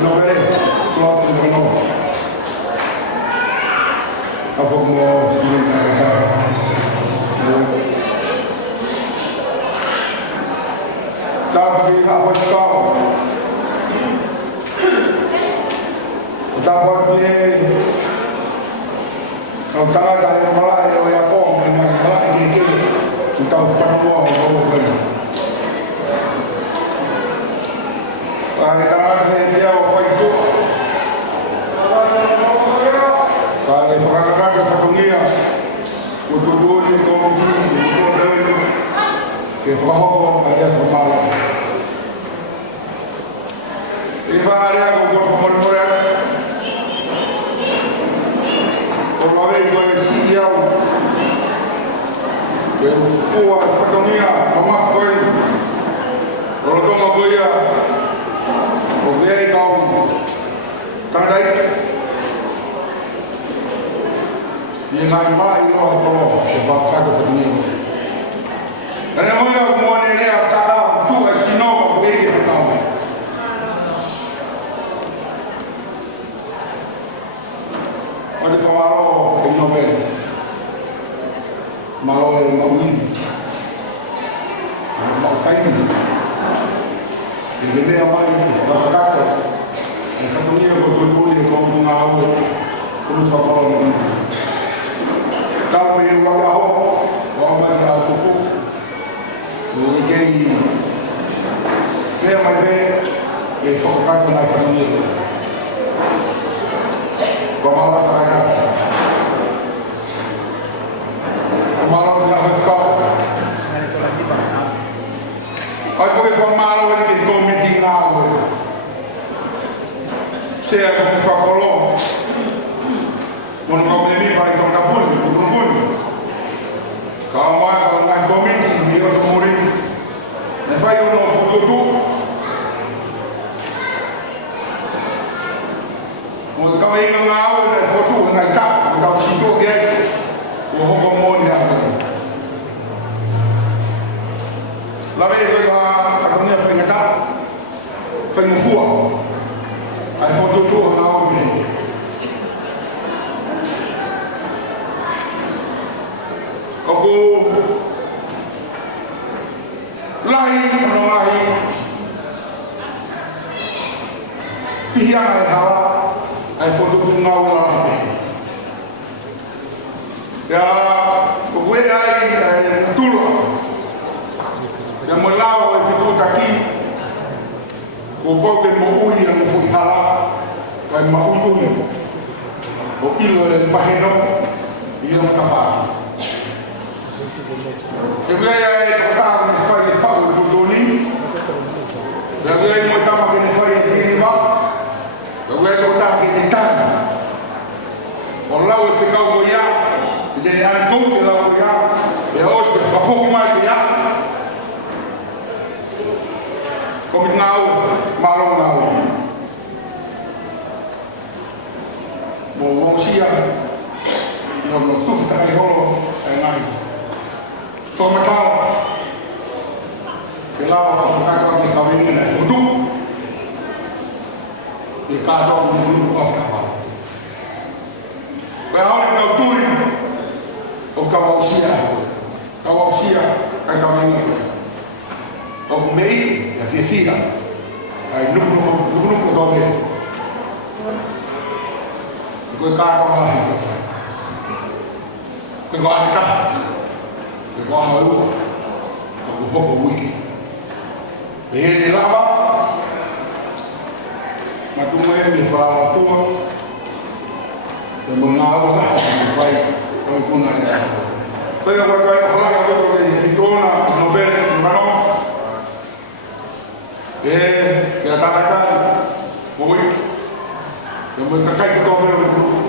novele, keluar dari novele. Apa mau sebelum kata? Tapi apa kau? Dapat dia. Kalau tak ada yang mulai, yang kau mulai ini, kita fatwa orang orang. Kalau kita dia apa itu? Kalau perkara kepentingan untuk dulu itu kefaham ada formal. Ifa ada untuk formal. Kalau ada yang siap, kuat kepentingan, maaf kau. Kalau kau mau goya, goya kau tandai. Yang lain malah itu kalau fakta kepentingan. Karena mereka semua ini ada tu asino bagi kita. Ada pemaro yang novel, malu yang maui, mau kain. Jadi dia apa itu? Kata-kata, kepentingan betul-betul yang kau mengawu, terus apa orang kalau yang walaupun orang berlaku, mungkin dia macam fokus dengan family. Kemarin saya, kemarin saya berkata, aku berfirman di komiti ngawu, saya berfakolong, mengenai ini baik orang pun. Kawan dengan komiti dia semuri, saya uno foto tu, kalau ingin ngawal foto dengan cak, kalau situ dia, mohon dia. Lalu itu katanya fengkak, fengfua, foto tu ngawal ni. Aku lahir pihak hawa foto ngawal apa ya kowe ai tulo yang melawan itu kaki kowe mo uyi na mfuhala kai ma uyi o ilo le paheno iyo kafa. Jadi saya kata saya faham betul. Jadi saya mau tambah saya diri bang. Jadi saya kata kita. Kalau sekau goya, jadi antum kalau goya, ya harus berfaham mai dia. Komit ngau, malu ngau. Mau siang, yang tuh tak kalau naik. Tomatau, kalau orang kita kawin dengan duduk, di kacau duduk apa? Kalau kita turin, kau sia, kawin, kau mei, ya fiesta, lu kau deh, kau kacau lah, kau asal. Kau halu, aku hoko wiki. Ini lama, matumai ni fala tua, mengawu lah, baik kau pun ada. Saya berkata fala kau boleh hidona, novel, mana? Ya tak ada, boleh. Yang berkait kau boleh.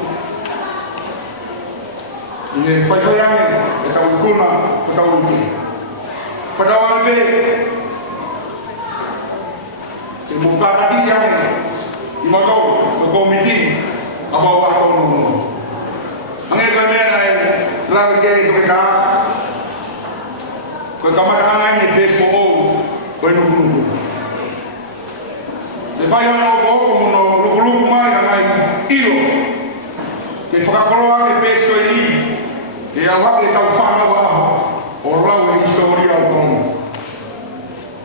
Ini fai yang kita ukuna kita uji. Pada waktu semoga tadi yang imagau komiti apa waktu nunggu. Angin kami ada lagi jadi mereka. Kau kamar angin ni Facebook, kau nunggu. Lepas yang mau kau Whakakoloa ke pesto i, ke a wake tau whanau aho, o rau e historia o tono.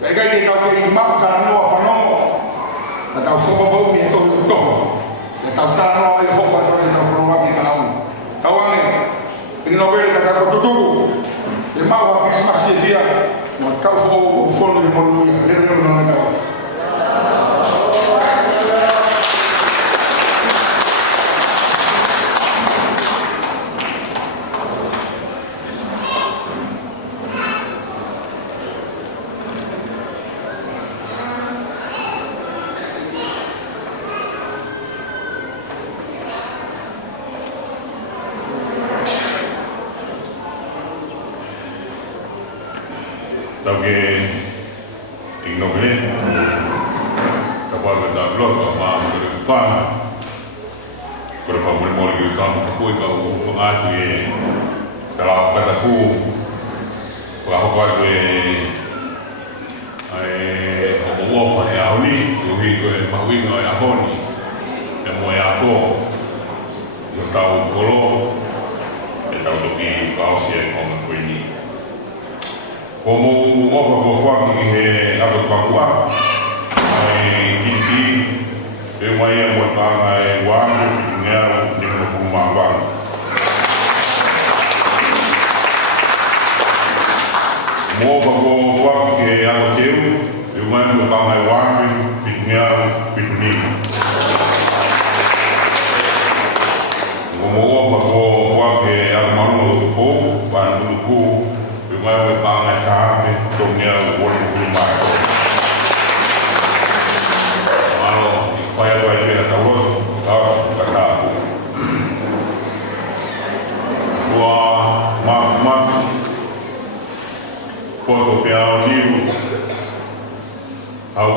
Kai kai ke tau ke i mau ka noa whanongo, na tau whakabau mi e tohi o toho. E tau tānoa e hopa tau e tau whanau ki ka au. Kawange, e no vele ka kako tutuku, e mau a Christmas e via, ma tau whau o whono i monuia, le reo na ngai. Tauke ignogre kapag nag-vlog ka mga fan pero pag mo rin yung tamo kapoy ka ufang ato kala kata ku ako ko ay omowo fa ya uli yung ko mawing ay ako ni mo ya ako yung tao kolo e tao to ki fausia como quindi como ofa ko whaki he ato pakua ai kiki e mai mo tanga e wangu ngea ni mo kumawa mo ofa ko whaki he ato teu e mai mo tanga e wangu ngea pituni mo ofa ko whaki he ato maru ko pandu ko mai panga kafe tongnya won mai malo pai pai dia tahu kata gua maaf foto piau liu how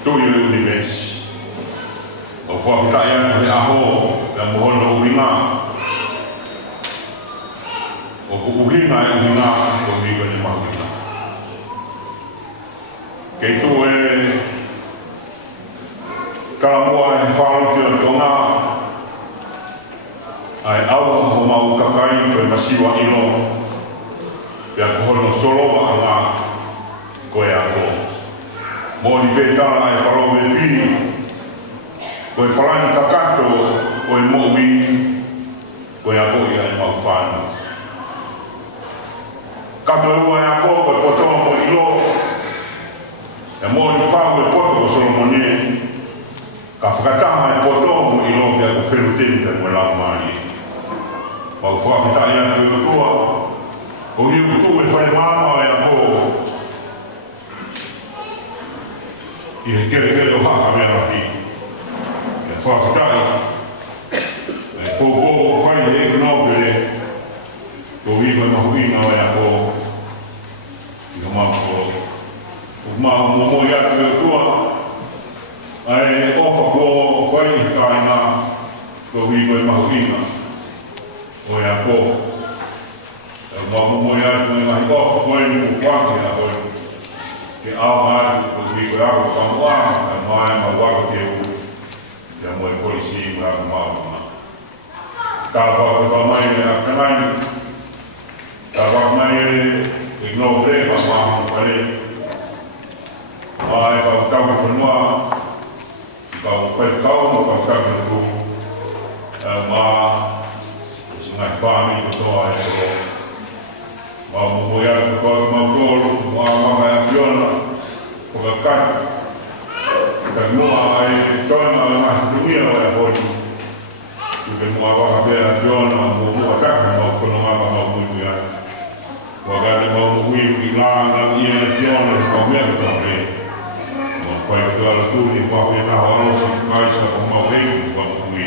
to you universe of what kaya ni aho dan mohon uringa o kukuhina e hina ko miga ni makina. Kei tu e kalamua e whaotu o tonga ai aua ho mau kakai koe masiwa ilo pia kohono soloa anga koe ako. Mōni pētara e whalo me pini koe whalani kakato koe mōwi koe ako ia e mau whāna. Kato ua e ako koe potoa mo ilo e mōni whau e poto ko Solomone ka whakataha e potoa mo ilo pia ko whenuteni pe mo lau maari mau whakita ia koe kua o hiu tu e whare māma e ako i he kere o haka mea rapi e whakatai e kōkō whai e kunopere ko wiko e mahuina o e ako i ka mako o mo i atu e tua ai ofa ko whai i kaina ko wiko e mahuina o e ako mo i atu e mahi ofa ko e ni kupangi a koe ke ao maari ko wiko e ako kamuanga e mai ma wako te u ia mo e polisi i ako maunga ka wako ka mai me a kanai ka mai e no bre pas ma pare ai pa ka ko no ka ko ka no ka ka ko ma singa fami ko to ai ko ma mo ya ko ma ko ma ya fiona ko ka no ai to na ma studia ai ko que mo va a ver a fiona mo ka ko no ma mo ya Wagati mau wiki langa ia siona ko mea ko me. Mo pai ko ala tuni ko e na holo ko kai sa ko mau e ko wi.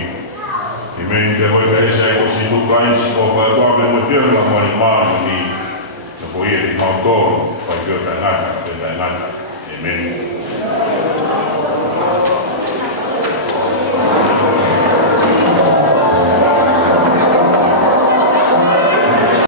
Di men de vai dai sai ko si tu kai ko fa ko me mo fiona na mari mari ni. Ko e mau ko pa ko ta na. Amen.